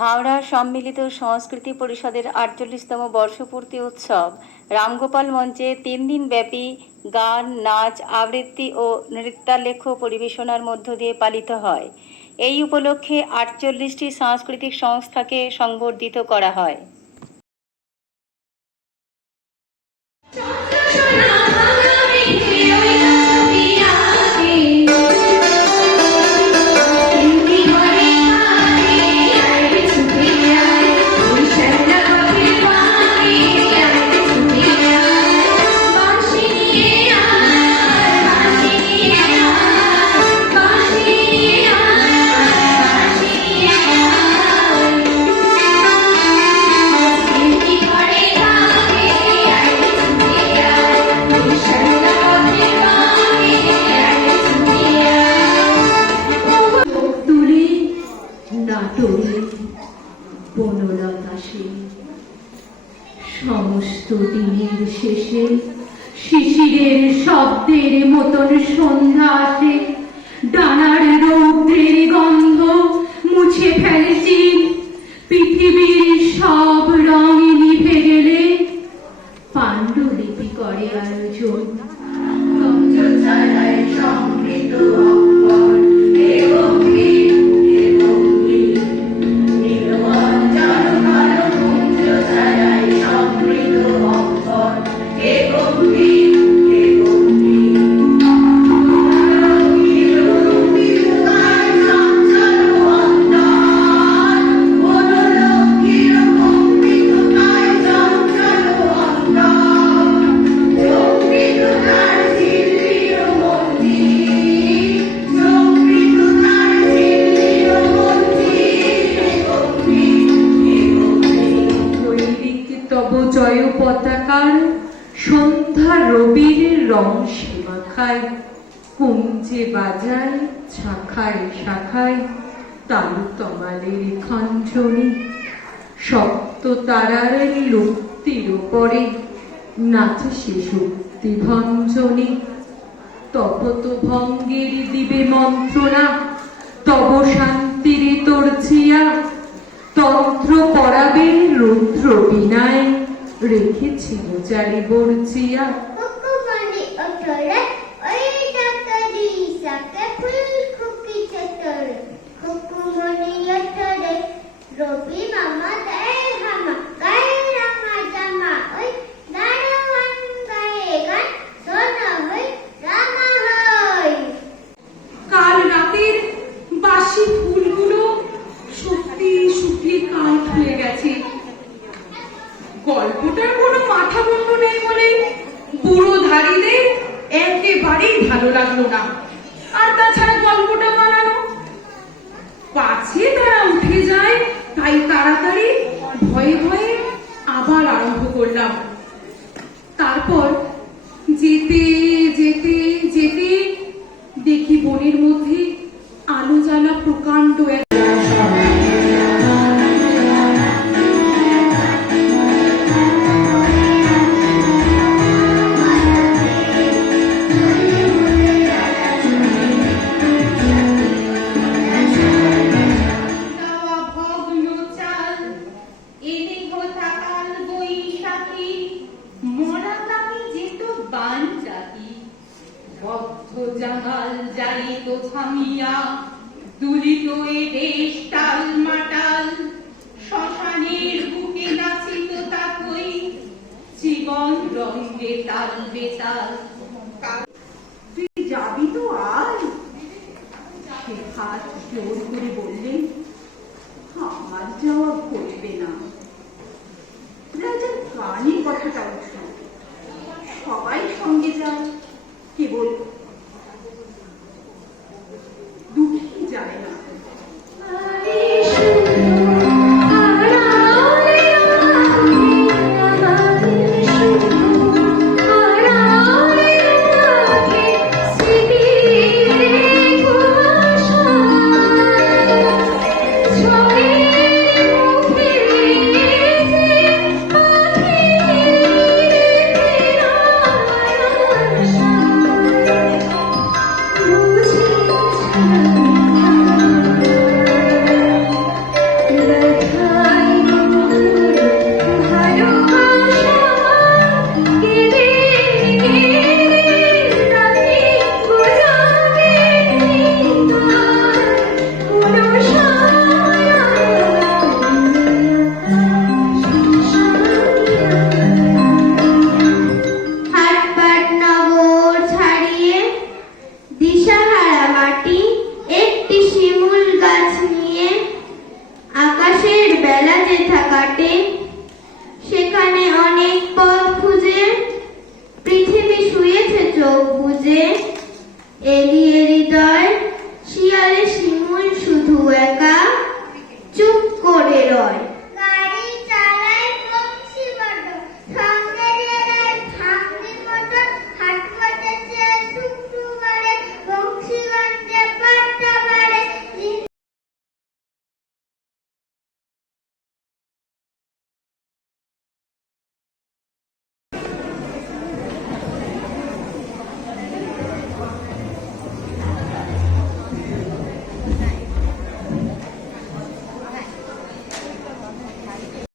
হাওড়া সম্মিলিত সংস্কৃতি পরিষদের ৪৮তম বর্ষপূর্তি উৎসব রামগোপাল মঞ্চে ৩ দিনব্যাপী গান, নাচ, আবৃত্তি ও নৃত্যালেখ্য পরিবেশনার মধ্য দিয়ে পালিত হয়। এই উপলক্ষে ৪৮টি সাংস্কৃতিক সংস্থাকে সংবর্ধিত করা হয়। সমস্ত দিনের শেষে শিশিরের শব্দের মতন সন্ধ্যা আসে, ডানার রৌদ্রের গন্ধ মুছে ফেলেছি, পৃথিবীর সব রং নিভে গেলে পাণ্ডুলিপি করে আয়োজন। জয় পতাকার সন্ধ্যা রবির রং সীমাখায়, কুঞ্জে বাজায় শাখায় শাখায় তালু তমালের খঞ্জনি, সপ্ত তারার লুপ্তির উপরে নাচে সে শক্তি ভঞ্জনী। তপত ভঙ্গের দিবে মন্ত্রণা, তব শান্তির তর্জিয়া, তন্ত্র পরাবে রুদ্র বিনায় রেখেছিল চারি বর্জিয়া। রবি মামা দেয় হামা গায়ে রাঙা জামা, ওই দারোয়ান গায়ে গান সোনা হই রামা হই। কাল রাতের বাসি ফুলগুলো সত্যি শুকিয়ে কাঠ হয়ে গেছে। গল্পটার কোনো মাথা মুন্ডু নেই বলে বুড়ো ধারীদের একেবারেই ভালো লাগলো না। আর তাছাড়া গল্পটা বানানো, পাছে তারা উঠে যায় তাই তাড়াতাড়ি ভয়ে ভয়ে আবার আরম্ভ করলাম। তারপর যেতে যেতে যেতে দেখি বনের মধ্যে আলো জ্বালা প্রকাণ্ড এক জাহাল জারিত থামিয়া, দুলিত এ দেশ টাল মাটাল, শ্মশানের বুকে নাচিত তাকই, জীবন রঙে তাল বেতাল। তুই যাবি তো আয়। সে হাত জোর করে বললেন, আমার যাওয়া ঘটবে না। রাজার গানের কথাটা উঠল, সবাই সঙ্গে যায়, কেবল দুঃখী যায় না। কাটে